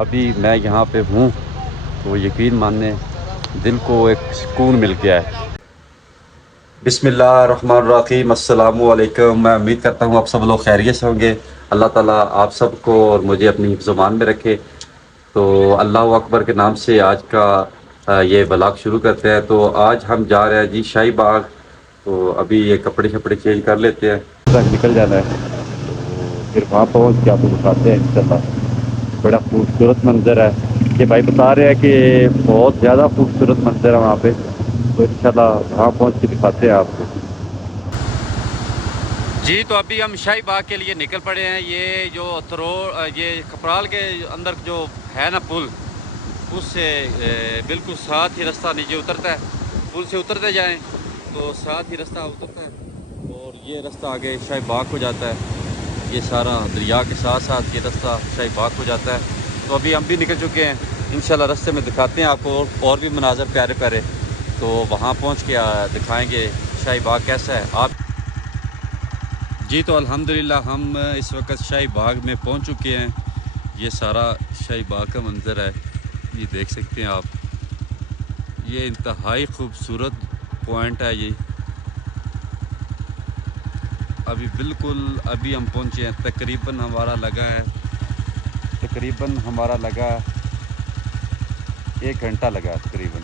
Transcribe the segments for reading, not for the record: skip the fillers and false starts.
अभी मैं यहाँ पे हूँ तो यकीन मानने दिल को एक सुकून मिल गया है। बिस्मिल्लाहिर्रहमानिर्रहीम, अस्सलामु अलैकुम। मैं उम्मीद करता हूँ आप सब लोग खैरियत से होंगे। अल्लाह ताला आप सबको और मुझे अपनी हिफ्ज़-ओ-मान में रखे। तो अल्लाह अकबर के नाम से आज का ये व्लॉग शुरू करते हैं। तो आज हम जा रहे हैं जी शाही बाग। तो अभी ये कपड़े शपड़े चेंज कर लेते हैं, तक निकल जाना है। तो फिर वहाँ पहुँच के आपको दिखाते हैं इंशाल्लाह। बड़ा खूबसूरत मंज़र है। ये भाई बता रहे हैं कि बहुत ज़्यादा खूबसूरत मंज़र है वहाँ पे। तो इंशाल्लाह वहाँ पहुँच के दिखाते हैं आपको जी। तो अभी हम शाही बाग के लिए निकल पड़े हैं। ये जो ये कपराल के अंदर जो है ना पुल, उससे बिल्कुल साथ ही रास्ता नीचे उतरता है। पुल से उतरते जाएं तो साथ ही रास्ता उतरता है और ये रास्ता आगे शाही बाग को जाता है। ये सारा दरिया के साथ साथ ये रास्ता शाही बाग को जाता है। तो अभी हम भी निकल चुके हैं। इंशाल्लाह रास्ते में दिखाते हैं आपको और भी मनाज़र प्यारे प्यारे। तो वहाँ पहुँच के दिखाएंगे शाही बाग कैसा है आप जी। तो अल्हम्दुलिल्लाह हम इस वक्त शाही बाग में पहुँच चुके हैं। ये सारा शाही बाग का मंज़र है, ये देख सकते हैं आप। ये इंतहाई खूबसूरत पॉइंट है ये। अभी अभी हम पहुँचे हैं। तकरीबन हमारा लगा 1 घंटा लगा तकरीबन।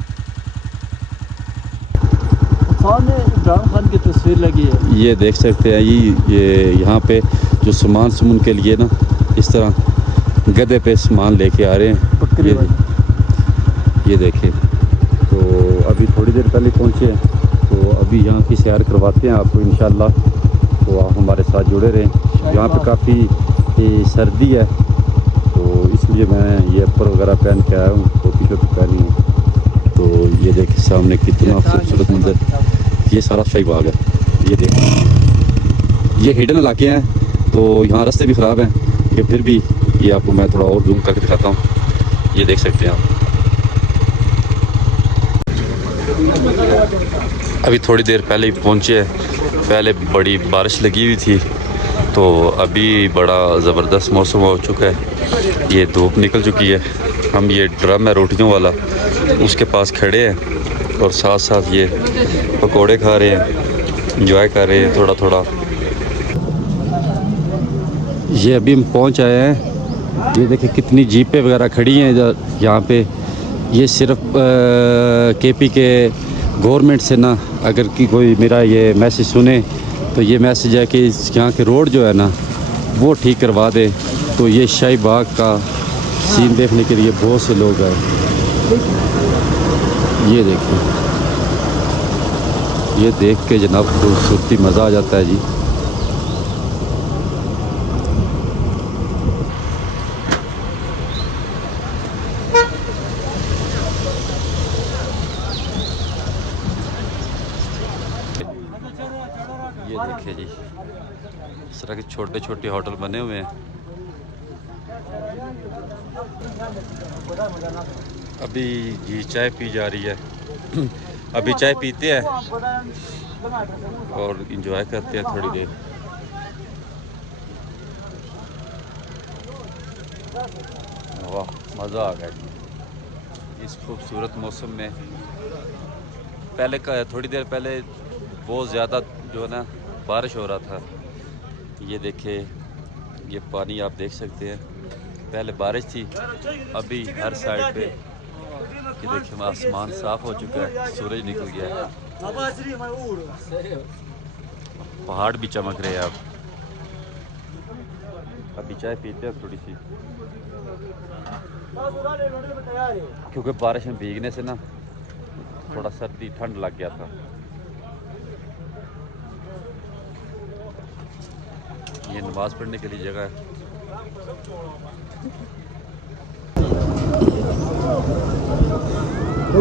सामने इमरान खान की तस्वीर लगी है, ये देख सकते हैं ये यहाँ पे जो सामान के लिए ना इस तरह गधे पे सामान लेके आ रहे हैं। ये देखें। तो अभी थोड़ी देर पहले पहुँचे हैं। तो अभी यहाँ की सैर करवाते हैं आपको इंशाल्लाह। तो आप हमारे साथ जुड़े रहें। यहाँ पे काफ़ी सर्दी है तो इसलिए मैं ये अपर वगैरह पहन के आया हूँ, टोपी पहनी है। तो ये देखिए सामने कितना खूबसूरत मंजर। ये सारा शाही बाग है। ये देखिए ये हिडन इलाके हैं तो यहाँ रास्ते भी ख़राब हैं। ये फिर भी ये आपको मैं थोड़ा और जूम करके दिखाता हूँ। ये देख सकते हैं आप। अभी थोड़ी देर पहले ही पहुँचे। पहले बड़ी बारिश लगी हुई थी तो अभी बड़ा ज़बरदस्त मौसम हो चुका है। ये धूप निकल चुकी है। हम ये ड्रम है रोटियों वाला, उसके पास खड़े हैं और साथ साथ ये पकोड़े खा रहे हैं, इंजॉय कर रहे हैं थोड़ा थोड़ा। ये अभी हम पहुंच आए हैं। ये देखिए कितनी जीपें वगैरह खड़ी हैं यहाँ पे। ये सिर्फ केपी के गवर्नमेंट से ना अगर कि कोई मेरा ये मैसेज सुने तो ये मैसेज है कि यहाँ के रोड जो है ना वो ठीक करवा दे। तो ये शाही बाग का सीन देखने के लिए बहुत से लोग आए। ये देखिए, ये देख के जनाब खूबसूरती मज़ा आ जाता है जी। ये देखिए जी इस तरह के छोटे छोटे होटल बने हुए हैं। अभी जी चाय पी जा रही है। अभी चाय पीते हैं और इंजॉय करते हैं थोड़ी देर। वाह मज़ा आ गया जी इस खूबसूरत मौसम में। थोड़ी देर पहले बहुत ज़्यादा जो है ना बारिश हो रहा था। ये देखे ये पानी आप देख सकते हैं। पहले बारिश थी, अभी हर साइड पे ये देखिए आसमान साफ हो चुका है, सूरज निकल गया है, पहाड़ भी चमक रहे हैं। आप अभी चाय पीते हैं थोड़ी सी, क्योंकि बारिश में भीगने से ना थोड़ा सर्दी ठंड लग गया था। ये नमाज़ पढ़ने के लिए जगह है।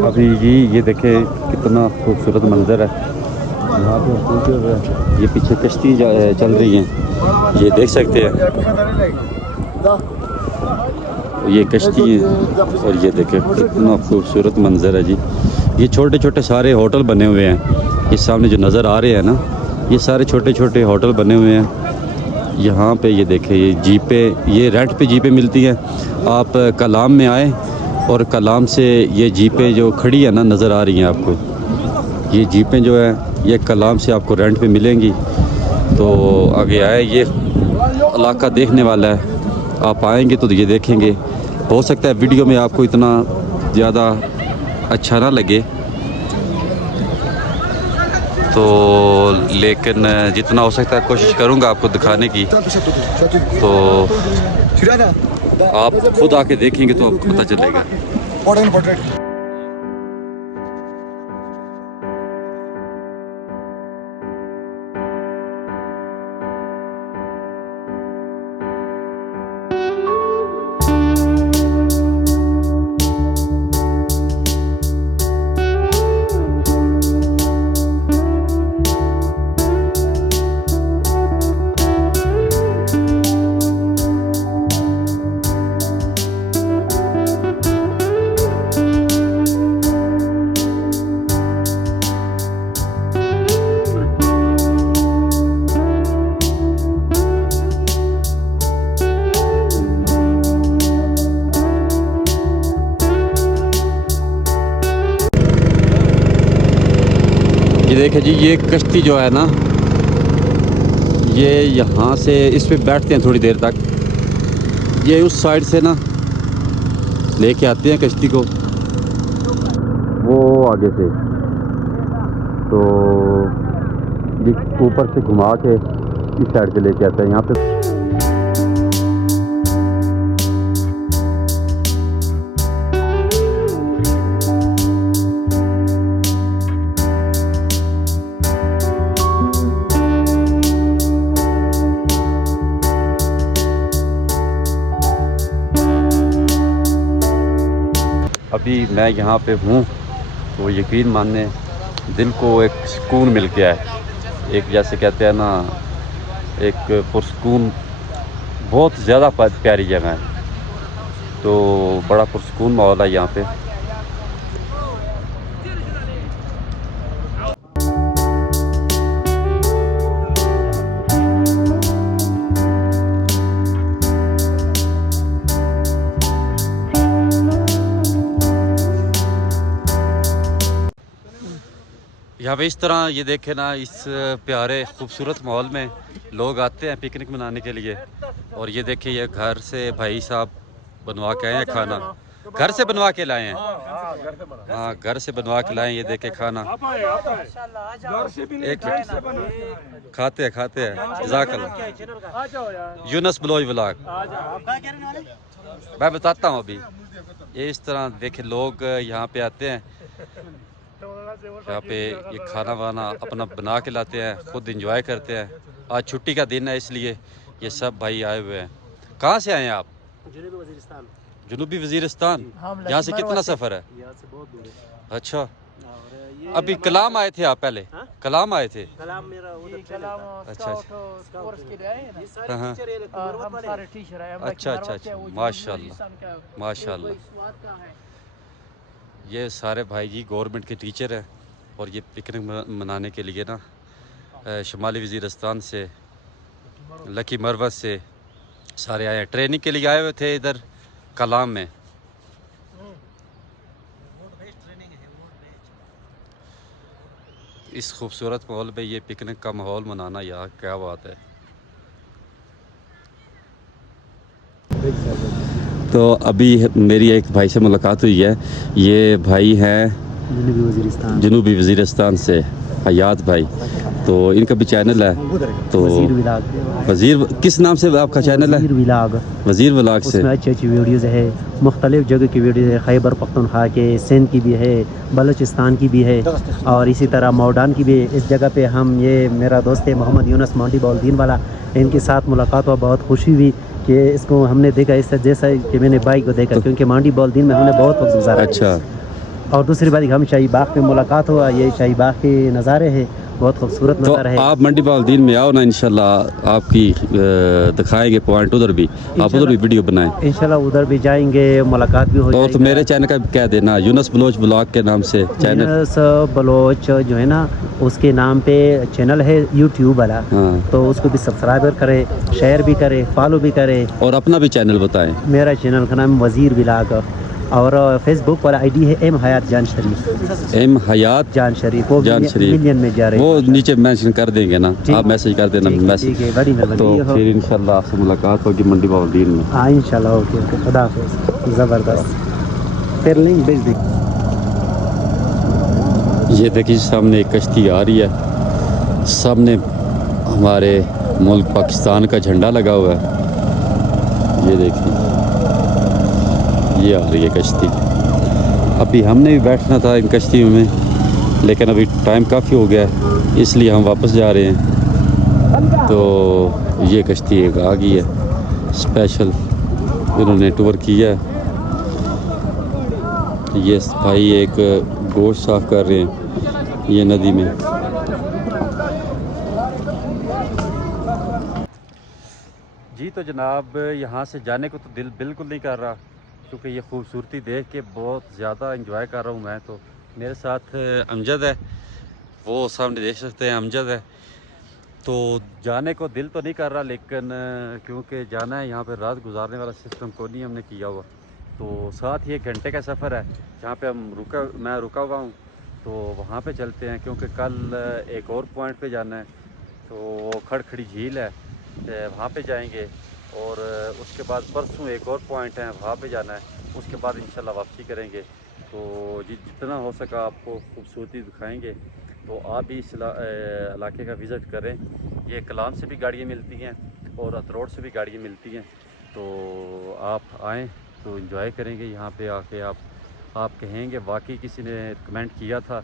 अभी जी ये देखे कितना खूबसूरत मंजर है। यहाँ पे पहुँचे हुए हैं। ये पीछे कश्ती चल रही हैं, ये देख सकते हैं। ये कश्ती और ये देखे कितना खूबसूरत मंजर है जी। ये छोटे छोटे सारे होटल बने हुए हैं। ये सामने जो नज़र आ रहे हैं ना, ये सारे छोटे छोटे होटल बने हुए हैं। यहाँ पे ये देखें, ये जीपें, ये रेंट पे जीपें मिलती हैं। आप कलाम में आए और कलाम से ये जीपें जो खड़ी है ना, नज़र आ रही हैं आपको, ये जीपें जो है ये कलाम से आपको रेंट पे मिलेंगी। तो आगे आए, ये इलाका देखने वाला है, आप आएंगे तो ये देखेंगे। हो सकता है वीडियो में आपको इतना ज़्यादा अच्छा ना लगे, तो लेकिन जितना हो सकता है कोशिश करूंगा आपको दिखाने की। तो आप खुद आके देखेंगे तो आपको पता चलेगा। ये देखें जी, ये कश्ती जो है ना, ये यहाँ से इस पे बैठते हैं थोड़ी देर तक, ये उस साइड से ना लेके आते हैं कश्ती को, वो आगे से, तो ये ऊपर से घुमा के इस साइड से लेके आते हैं यहाँ पे। अभी मैं यहाँ पे हूँ तो यकीन मानने, दिल को एक सुकून मिल गया है। एक जैसे कहते हैं ना, एक पुरसुकून, बहुत ज़्यादा प्यारी जगह है, तो बड़ा पुरसुकून माहौल है यहाँ पे। यहाँ पे इस तरह ये देखे ना, इस प्यारे खूबसूरत माहौल में लोग आते हैं पिकनिक मनाने के लिए। और ये देखे, ये घर से भाई साहब बनवा के आए हैं खाना, घर से बनवा के लाए हैं। हाँ, घर से बनवा के लाए हैं। ये देखे खाना, एक खाते हैं जज़ाकल्लाह। यूनस ब्लोई व्लॉग, मैं बताता हूँ अभी। ये इस तरह देखे लोग यहाँ पे आते हैं, यहाँ पे ये खाना वाना अपना बना के लाते हैं, खुद एंजॉय करते हैं। आज छुट्टी का दिन है इसलिए ये सब भाई आए हुए हैं। कहाँ से आए हैं आप? जनूबी वज़ीरिस्तान। जनूबी वज़ीरिस्तान, यहाँ से कितना सफ़र है? यहाँ से बहुत दूर है। अच्छा, अभी कलाम आए थे आप पहले? हाँ? कलाम आए थे? कलाम मेरा उधर अच्छा कोर्स के लिए आए ना। हाँ, हाँ। और हम सारे टीचर हैं। अच्छा, माशाल्लाह माशाल्लाह। ये सारे भाई जी गवर्नमेंट के टीचर हैं और ये पिकनिक मनाने के लिए ना शुमाली वज़ीरिस्तान से, लकी मरवत से सारे आए हैं। ट्रेनिंग के लिए आए हुए थे इधर कलाम में। इस खूबसूरत माहौल में ये पिकनिक का माहौल मनाना, यार क्या बात है। तो अभी मेरी एक भाई से मुलाकात हुई है। ये भाई हैं जनूबी वज़ीरिस्तान से, हयात भाई। तो इनका भी चैनल है, तो वज़ीर किस नाम से आपका चैनल है? वज़ीर व्लॉग से। उसमें अच्छी अच्छी वीडियोज़ है, मुख्तलिफ़ जगह की वीडियोज़ है, खैबर पख्तूनख्वा के, सिंध की भी है, बलूचिस्तान की भी है, और इसी तरह मौडान की भी है। इस जगह पे हम, ये मेरा दोस्त है मोहम्मद यूनुस मोंटी बॉलदीन वाला, इनके साथ मुलाकात हुआ, बहुत खुशी हुई कि इसको हमने देखा इस जैसा कि मैंने भाई को देखा, क्योंकि मांडी बॉलदीन में हमने बहुत वक्त गुजारा। अच्छा। और दूसरी बात हम शाही बाग में मुलाकात हुआ, ये शाही बाग के नज़ारे हैं, बहुत खूबसूरत तो नज़र है। आप मंडी बाउद्दीन में आओ ना, इंशाल्लाह आपकी दिखाएंगे पॉइंट उधर भी, आप उधर भी वीडियो बनाएं। इंशाल्लाह उधर भी जाएंगे, मुलाकात भी हो और जाएगी। तो मेरे चैनल का भी कह देना, यूनुस बलोच ब्लॉग के नाम से चैनल। यूनुस बलोच जो है ना, उसके नाम पे चैनल है यूट्यूब वाला। हाँ, तो उसको भी सब्सक्राइब करें, शेयर भी करें, फॉलो भी करें। और अपना भी चैनल बताएं। मेरा चैनल का नाम वज़ीर बिलाग, और फेसबुक पर आईडी है एम हयात जान शरीफ। एम हयात जान शरीफ, वो जान शरीफ, मिलियन में जा रहे वो हैं। नीचे मेंशन कर देंगे ना, ठीक। आप मैसेज कर देना मैसेज। ठीक है, बड़ी मेहरबानी। तो फिर इंशाल्लाह आपसे मुलाकात होगी मंडी बाउद्दीन में। हाँ इंशाल्लाह, ओके ओके, खुदा हाफिज़। ज़बरदस्त। फिर लिंक भेज दी। ये देखिए सामने एक कश्ती आ रही है, सामने हमारे मुल्क पाकिस्तान का झंडा लगा हुआ है। ये देखिए, ये आ रही है कश्ती। अभी हमने भी बैठना था इन कश्तियों में, लेकिन अभी टाइम काफ़ी हो गया है, इसलिए हम वापस जा रहे हैं। तो ये कश्ती एक आ गई है, स्पेशल इन्होंने टूर किया है। ये भाई एक गोश्त साफ़ कर रहे हैं ये नदी में। जी तो जनाब, यहाँ से जाने को तो दिल बिल्कुल नहीं कर रहा, क्योंकि ये खूबसूरती देख के बहुत ज़्यादा इंजॉय कर रहा हूँ मैं। तो मेरे साथ अमजद है, वो सामने देख सकते हैं अमजद है। तो जाने को दिल तो नहीं कर रहा, लेकिन क्योंकि जाना है, यहाँ पे रात गुजारने वाला सिस्टम को नहीं हमने किया हुआ। तो साथ ही 1 घंटे का सफ़र है जहाँ पे मैं रुका हुआ हूँ। तो वहाँ पे चलते हैं, क्योंकि कल एक और पॉइंट पे जाना है। तो खड़खड़ी झील है, वहाँ पे जाएंगे। और उसके बाद परसों एक और पॉइंट है, वहाँ पे जाना है। उसके बाद इंशाल्लाह वापसी करेंगे। तो जितना हो सका आपको खूबसूरती दिखाएंगे। तो आप भी इस इलाके का विज़िट करें। ये कलाम से भी गाड़ियाँ मिलती हैं और अतरोड से भी गाड़ियाँ मिलती हैं। तो आप आएँ तो एंजॉय करेंगे यहाँ पे आके। आप कहेंगे वाकई किसी ने कमेंट किया था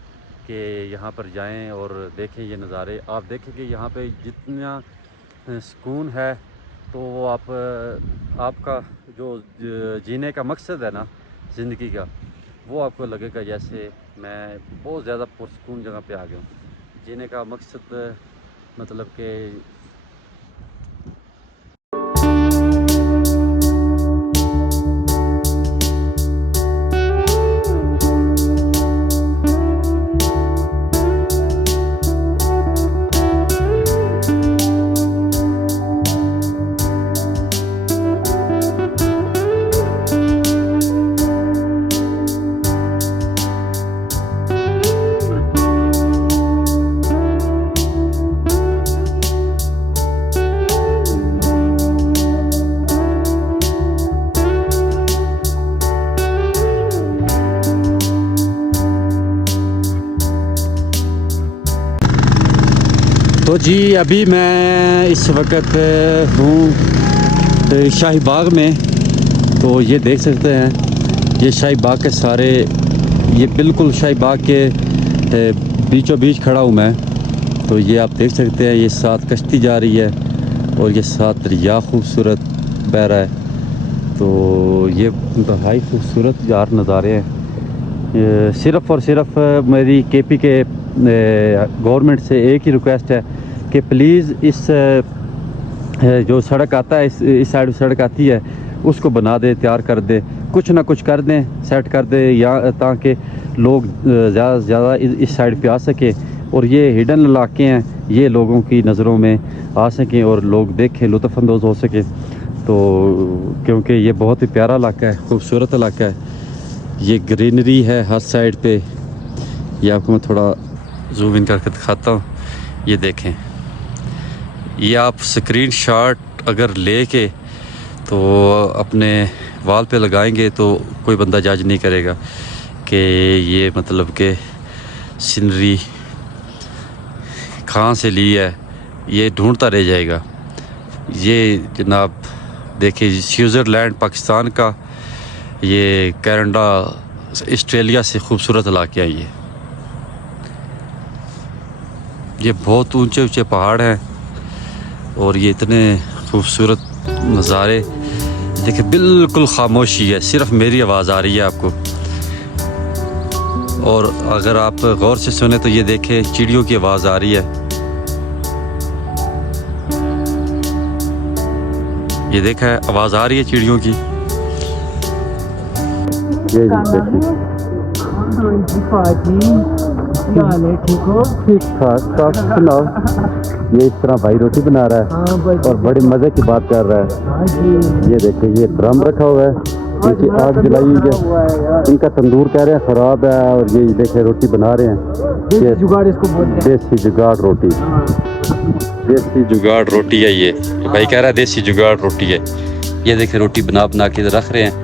कि यहाँ पर जाएं और देखें ये नज़ारे। आप देखेंगे यहाँ पे जितना सुकून है, तो वो आपका जो जीने का मकसद है ना ज़िंदगी का, वो आपको लगेगा जैसे मैं बहुत ज़्यादा पुरसुकून जगह पे आ गया हूँ। जीने का मकसद मतलब कि तो जी अभी मैं इस वक्त हूँ शाही बाग में। तो ये देख सकते हैं, ये शाही बाग के सारे, ये बिल्कुल शाही बाग के बीचों बीच खड़ा हूँ मैं। तो ये आप देख सकते हैं, ये साथ कश्ती जा रही है और ये साथ दरिया खूबसूरत बह रहा है। तो ये इंतहाई खूबसूरत यार नज़ारे हैं। सिर्फ़ और सिर्फ मेरी केपी के गवर्नमेंट से एक ही रिक्वेस्ट है कि प्लीज़ इस जो सड़क आता है, इस साइड सड़क आती है, उसको बना दे, तैयार कर दे, कुछ ना कुछ कर दें, सेट कर दे, या ताकि लोग ज़्यादा से ज़्यादा इस साइड पे आ सके और ये हिडन इलाके हैं, ये लोगों की नज़रों में आ सकें और लोग देखें, लुत्फ़अंदोज़ हो सकें। तो क्योंकि ये बहुत ही प्यारा इलाका है, खूबसूरत इलाका है। ये ग्रीनरी है हर साइड पे। ये आपको मैं थोड़ा जूम इन करके दिखाता हूँ। ये देखें, ये आप स्क्रीनशॉट अगर लेके तो अपने वॉल पे लगाएंगे तो कोई बंदा जज नहीं करेगा कि ये मतलब के सीनरी कहाँ से ली है, ये ढूंढता रह जाएगा। ये जनाब देखिए, स्विट्ज़रलैंड पाकिस्तान का, ये कनाडा ऑस्ट्रेलिया से खूबसूरत इलाके हैं। ये बहुत ऊंचे ऊंचे पहाड़ हैं और ये इतने खूबसूरत नज़ारे। देखिए बिल्कुल खामोशी है, सिर्फ मेरी आवाज़ आ रही है आपको। और अगर आप गौर से सुने तो ये देखें चिड़ियों की आवाज़ आ रही है। ये देखा है आवाज़ आ रही है चिड़ियों की। ये ठीक हो? ठीक ठाक, आप सुनाओ। ये इस तरह भाई रोटी बना रहा है और बड़े मज़े की बात कर रहा है। ये देखिए ये ड्रम रखा हुआ है, नीचे आग जलाई हुई है। इनका तंदूर कह रहे हैं ख़राब है और ये देखिए रोटी बना रहे हैं। देसी जुगाड़ इसको बोलते हैं। देसी जुगाड़ रोटी, देसी जुगाड़ रोटी है ये भाई कह रहा है देसी जुगाड़ रोटी है। ये देखिए रोटी बना बना के रख रहे हैं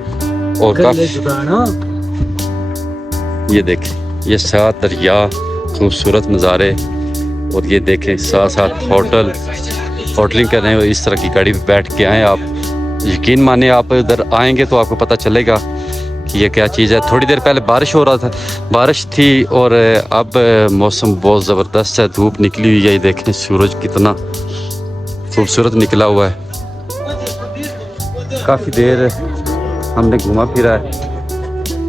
और काफ़ी ये देखें ये साथ दरिया, खूबसूरत नज़ारे और ये देखें साथ साथ होटलिंग कर रहे हैं। इस तरह की गाड़ी पे बैठ के आएँ आप, यकीन माने आप इधर आएंगे तो आपको पता चलेगा कि ये क्या चीज़ है। थोड़ी देर पहले बारिश हो रहा था, बारिश थी और अब मौसम बहुत ज़बरदस्त है, धूप निकली हुई है। ये देखें सूरज कितना खूबसूरत निकला हुआ है। काफ़ी देर हमने घूमा फिरा है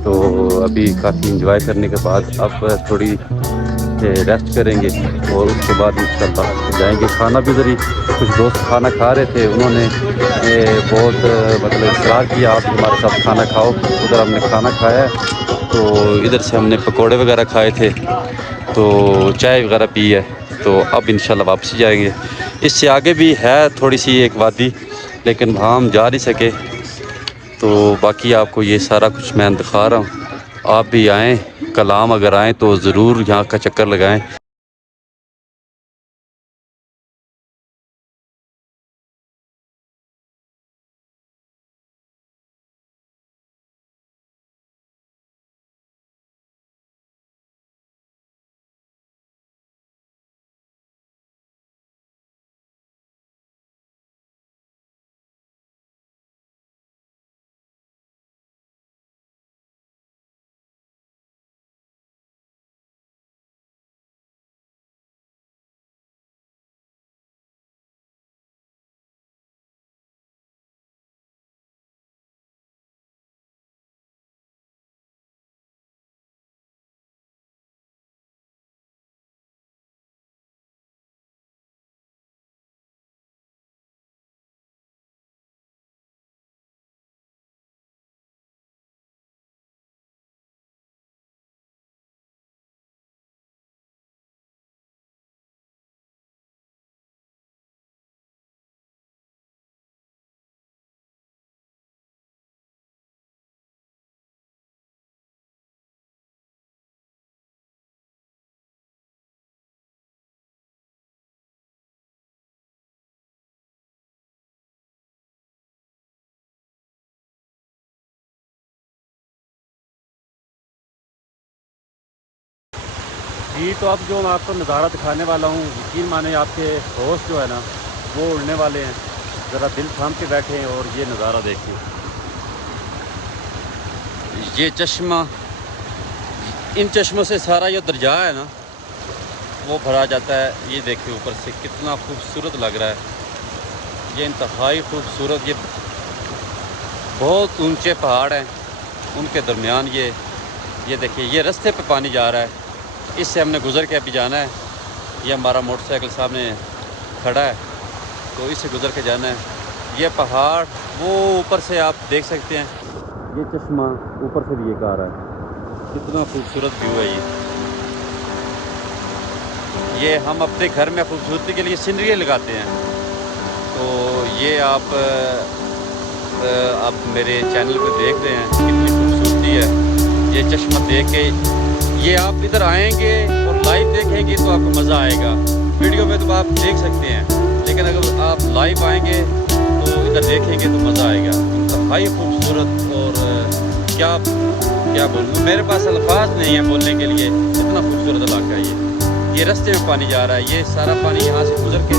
तो अभी काफ़ी इंजॉय करने के बाद अब थोड़ी रेस्ट करेंगे और उसके बाद इंशाल्लाह जाएंगे। खाना भी इधर ही कुछ दोस्त खाना खा रहे थे, उन्होंने बहुत मतलब इस्रार किया आप हमारे साथ खाना खाओ। उधर हमने खाना खाया तो इधर से हमने पकोड़े वगैरह खाए थे तो चाय वगैरह पी है। तो अब इंशाल्लाह वापसी जाएंगे। इससे आगे भी है थोड़ी सी एक वादी, लेकिन वहाँ हम जा नहीं सके तो बाकी आपको ये सारा कुछ मैं दिखा रहा हूँ। आप भी आएँ, कलाम अगर आएँ तो ज़रूर यहाँ का चक्कर लगाएं। जी तो अब जो मैं आपको नज़ारा दिखाने वाला हूँ, यकीन माने आपके होश जो है ना वो उड़ने वाले हैं। ज़रा दिल थाम के बैठे हैं और ये नज़ारा देखिए। ये चश्मा, इन चश्मों से सारा ये दरिया है ना वो भरा जाता है। ये देखिए ऊपर से कितना खूबसूरत लग रहा है। ये इंतहाई खूबसूरत, ये बहुत ऊंचे पहाड़ हैं, उनके दरमियान ये देखिए ये रास्ते पे पानी जा रहा है। इससे हमने गुज़र के अभी जाना है। ये हमारा मोटरसाइकिल सामने खड़ा है तो इससे गुज़र के जाना है। ये पहाड़ वो ऊपर से आप देख सकते हैं, ये चश्मा ऊपर से भी एक आ रहा है। कितना खूबसूरत व्यू है ये हम अपने घर में खूबसूरती के लिए सीनरी लगाते हैं। तो ये आप मेरे चैनल पे देख रहे हैं कितनी खूबसूरती है। ये चश्मा देख के ये आप इधर आएंगे और लाइव देखेंगे तो आपको मज़ा आएगा। वीडियो में तो आप देख सकते हैं, लेकिन अगर आप लाइव आएंगे तो इधर देखेंगे तो मज़ा आएगा। इंतहाई खूबसूरत और क्या बोलूँ, मेरे पास अल्फाज नहीं है बोलने के लिए, इतना खूबसूरत इलाका है ये रास्ते में पानी जा रहा है। ये सारा पानी यहाँ से गुजर के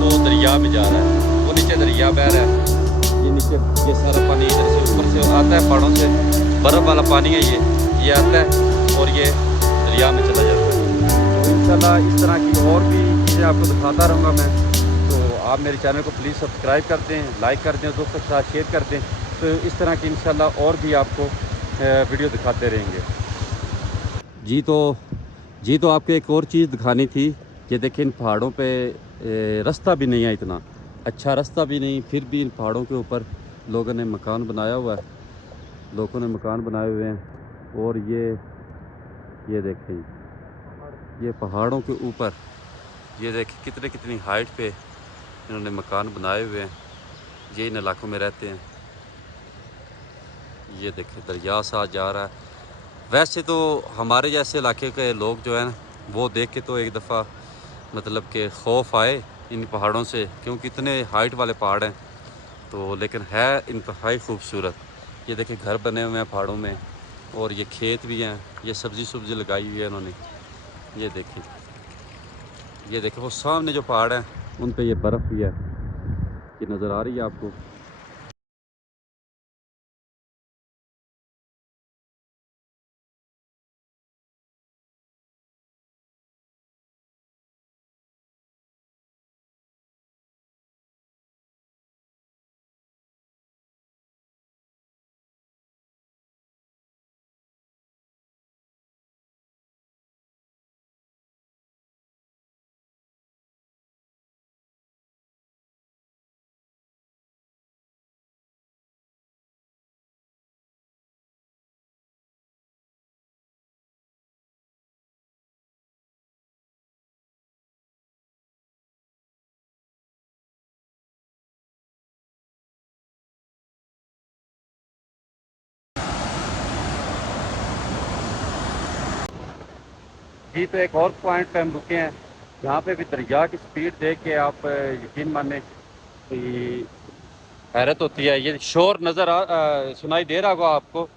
तो दरिया में जा रहा है, वो नीचे दरिया बह रहा है। ये नीचे ये सारा पानी इधर से ऊपर से आता है, पहाड़ों से बर्फ़ वाला पानी है ये आता है और ये दरिया में चला जाता है। तो इंशाल्लाह इस तरह की और भी चीज़ें आपको दिखाता रहूँगा मैं। तो आप मेरे चैनल को प्लीज़ सब्सक्राइब कर दें, लाइक कर दें, दोस्तों के साथ शेयर कर दें। तो इस तरह की इंशाल्लाह और भी आपको वीडियो दिखाते रहेंगे। जी तो आपको एक और चीज़ दिखानी थी। ये देखिए इन पहाड़ों पे रास्ता भी नहीं है, इतना अच्छा रास्ता भी नहीं, फिर भी इन पहाड़ों के ऊपर लोगों ने मकान बनाया हुआ है, लोगों ने मकान बनाए हुए हैं। और ये देखें, ये पहाड़ों के ऊपर ये देखें कितनी हाइट पे इन्होंने मकान बनाए हुए हैं। ये इन इलाकों में रहते हैं। ये देखें दरिया सा जा रहा है। वैसे तो हमारे जैसे इलाके के लोग जो है ना, वो देख के तो एक दफ़ा मतलब कि खौफ आए इन पहाड़ों से, क्योंकि इतने हाइट वाले पहाड़ हैं। तो लेकिन है इंतहाई खूबसूरत। ये देखिए घर बने हुए हैं पहाड़ों में, और ये खेत भी हैं, ये सब्ज़ी लगाई हुई है उन्होंने। ये देखें वो सामने जो पहाड़ हैं उन पे ये बर्फ़ भी है, ये नज़र आ रही है आपको। जी तो एक और पॉइंट पे हम रुके हैं, जहाँ पे भी दरिया की स्पीड देख के आप यकीन माने कि हैरत होती है। ये शोर सुनाई दे रहा होगा आपको।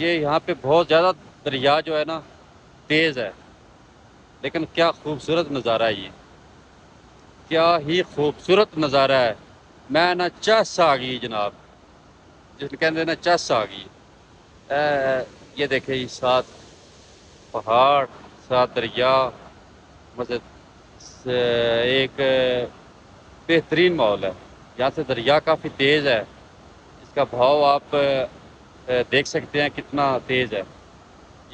ये यहाँ पे बहुत ज़्यादा दरिया जो है ना तेज़ है, लेकिन क्या खूबसूरत नज़ारा है ये, क्या ही खूबसूरत नज़ारा है। मैं ना चस आ गई जनाब, जिसको कहते हैं ना चस आ गई। ये देखे ये साथ पहाड़, साथ दरिया, मतलब एक बेहतरीन माहौल है। यहाँ से दरिया काफ़ी तेज़ है, इसका बहाव आप देख सकते हैं कितना तेज़ है।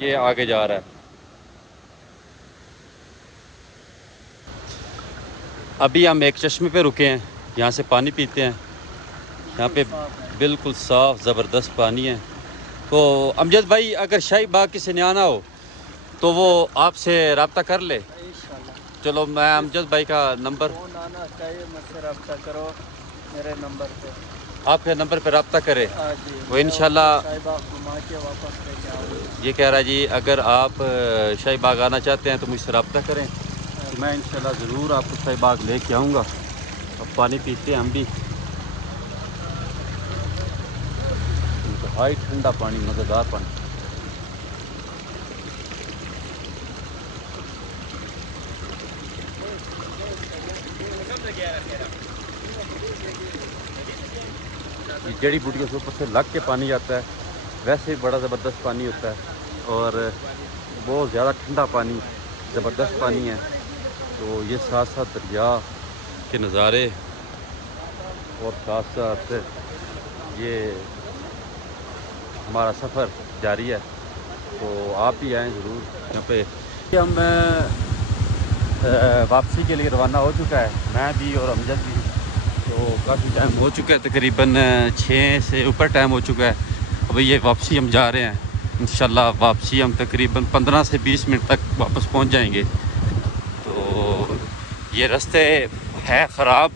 ये आगे जा रहा है। अभी हम एक चश्मे पे रुके हैं, यहाँ से पानी पीते हैं। यहाँ पे बिल्कुल साफ़ ज़बरदस्त पानी है। तो अमजद भाई, अगर शाही बाग किसी ने आना हो तो वो आपसे रब्ता कर ले। चलो मैं अमजद भाई का नंबर, फोन आना चाहिए, मुझसे रब्ता करो मेरे नंबर पे, आपके नंबर पे रब्ता करे। हाँ जी, वो इंशाल्लाह शाही बाग घुमा के वापस लेके आऊँगा। ये कह रहा है जी, अगर आप शाही बाग आना चाहते हैं तो मुझसे रब्ता करें, तो मैं इंशाल्लाह ज़रूर आपको शाही बाग लेके आऊँगा। अब पानी पीते हैं हम भी, इंतहाई ठंडा पानी, मज़ेदार पानी। ये जड़ी बूटियों के ऊपर से लग के पानी आता है, वैसे ही बड़ा ज़बरदस्त पानी होता है, और बहुत ज़्यादा ठंडा पानी, ज़बरदस्त पानी है। तो ये साथ साथ दरिया के नज़ारे, और साथ साथ ये हमारा सफ़र जारी है। तो आप भी आएँ ज़रूर यहाँ पे। हम वापसी के लिए रवाना हो चुका है, मैं भी और अमजद भी। तो काफ़ी टाइम हो चुका है, तकरीबन 6 से ऊपर टाइम हो चुका है। अभी ये वापसी हम जा रहे हैं, इंशाल्लाह वापसी हम तकरीबन 15 से 20 मिनट तक वापस पहुंच जाएंगे। तो ये रास्ते है ख़राब,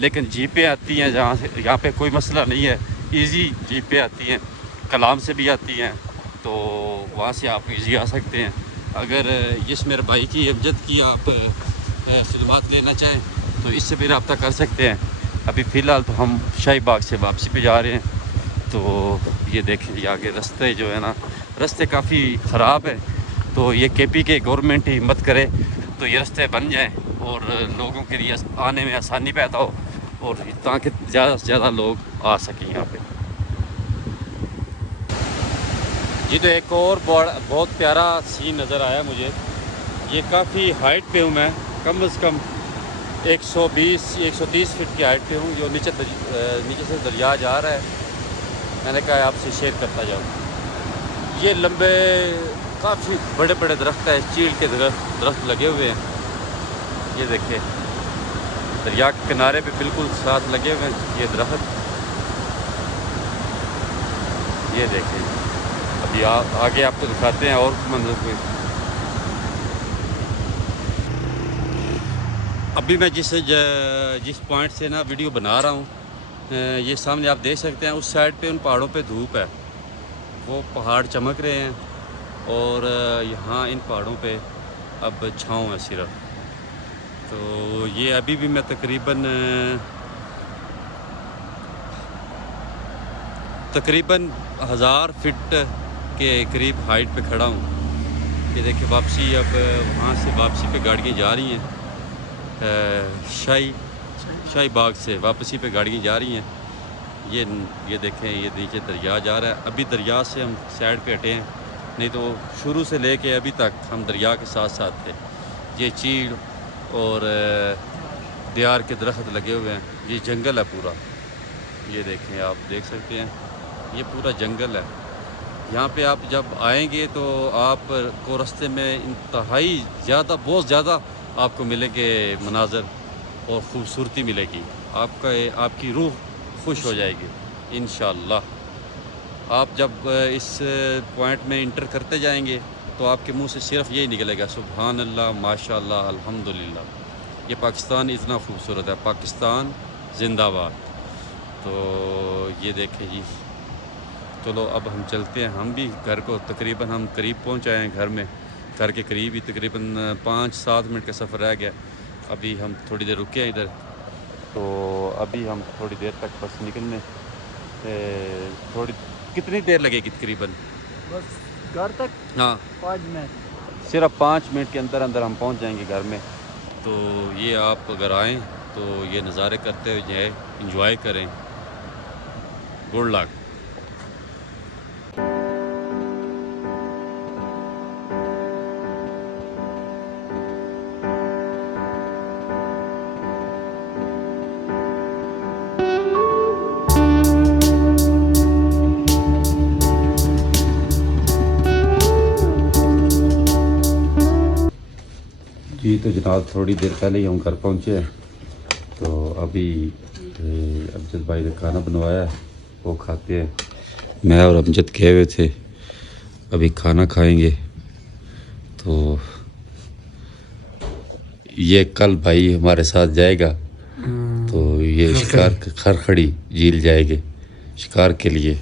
लेकिन जीपें आती हैं जहाँ से, यहाँ पे कोई मसला नहीं है, इजी जीपें आती हैं, कलाम से भी आती हैं, तो वहाँ से आप इजी आ सकते हैं। अगर इस मेरे भाई की अमजद की आप खिदमत लेना चाहें तो इससे भी रब्ता कर सकते हैं। अभी फ़िलहाल तो हम शाही बाग से वापसी पे जा रहे हैं। तो ये देखें ये आगे रास्ते जो है ना, रास्ते काफ़ी ख़राब है। तो ये केपी के गवर्नमेंट ही हिम्मत करे तो ये रास्ते बन जाएं और लोगों के लिए आने में आसानी पैदा हो, और ताकि ज़्यादा से ज़्यादा लोग आ सकें यहाँ पे। जी तो एक और बहुत प्यारा सीन नज़र आया मुझे। ये काफ़ी हाइट पे हूँ मैं, कम से कम 120-130 फीट की हाइट पे हूँ, जो नीचे से दरिया जा रहा है। मैंने कहा आपसे शेयर करता जाऊँ। ये लंबे काफ़ी बड़े बड़े दरख्त है, चीड़ के दरख्त लगे हुए हैं। ये देखिए दरिया के किनारे पे बिल्कुल साथ लगे हुए हैं ये दरख्त। ये देखें, अभी आगे आपको दिखाते हैं और मंजर को। अभी मैं जिस पॉइंट से ना वीडियो बना रहा हूँ, ये सामने आप देख सकते हैं, उस साइड पे उन पहाड़ों पे धूप है, वो पहाड़ चमक रहे हैं और यहाँ इन पहाड़ों पे अब छाँव है सिर्फ। तो ये अभी भी मैं तकरीबन 1000 फीट के करीब हाइट पे खड़ा हूँ। ये देखिए वापसी, अब वहाँ से वापसी पे गाड़ियाँ जा रही हैं, शाही बाग से वापसी पे गाड़ियाँ जा रही हैं। ये देखें, ये नीचे दरिया जा रहा है। अभी दरिया से हम साइड पे हटे हैं, नहीं तो शुरू से लेके अभी तक हम दरिया के साथ साथ थे। ये चीड़ और दियार के दरख्त लगे हुए हैं, ये जंगल है पूरा। ये देखें, आप देख सकते हैं, ये पूरा जंगल है। यहाँ पे आप जब आएंगे तो आपको रास्ते में इंतहाई ज़्यादा, बहुत ज़्यादा आपको मिलेंगे मनाज़र और ख़ूबसूरती मिलेगी। आपकी रूह खुश हो जाएगी इंशाअल्लाह। आप जब इस पॉइंट में इंटर करते जाएंगे तो आपके मुंह से सिर्फ यही निकलेगा, सुभान अल्लाह, माशाअल्लाह, अल्हम्दुलिल्लाह। ये पाकिस्तान इतना खूबसूरत है, पाकिस्तान जिंदाबाद। तो ये देखें जी, चलो अब हम चलते हैं। हम भी घर को तकरीबन हम करीब पहुंच आए हैं, घर में, घर के करीब ही तकरीबन 5-7 मिनट का सफ़र रह गया। अभी हम थोड़ी देर रुके हैं इधर, तो अभी हम थोड़ी देर तक बस निकलने, कितनी देर लगेगी तकरीबन? बस घर तक हाँ 5 मिनट, सिर्फ 5 मिनट के अंदर अंदर हम पहुंच जाएंगे घर में। तो ये आप अगर आएँ तो ये नज़ारे करते हुए जाए, इंजॉय करें। Good luck. जी तो जनाब, थोड़ी देर पहले ही हम घर पहुँचे हैं। तो अभी अमजद भाई ने खाना बनवाया है, वो खाते हैं। मैं और अमजद गए हुए थे, अभी खाना खाएंगे। तो ये कल भाई हमारे साथ जाएगा, तो ये शिकार खरखड़ी झील जाएंगे शिकार के लिए।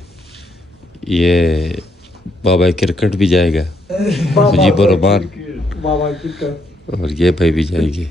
ये बाबा क्रिकेट भी जाएगा, मुजीबुर रहमान, और ये भाई भी जाएंगे।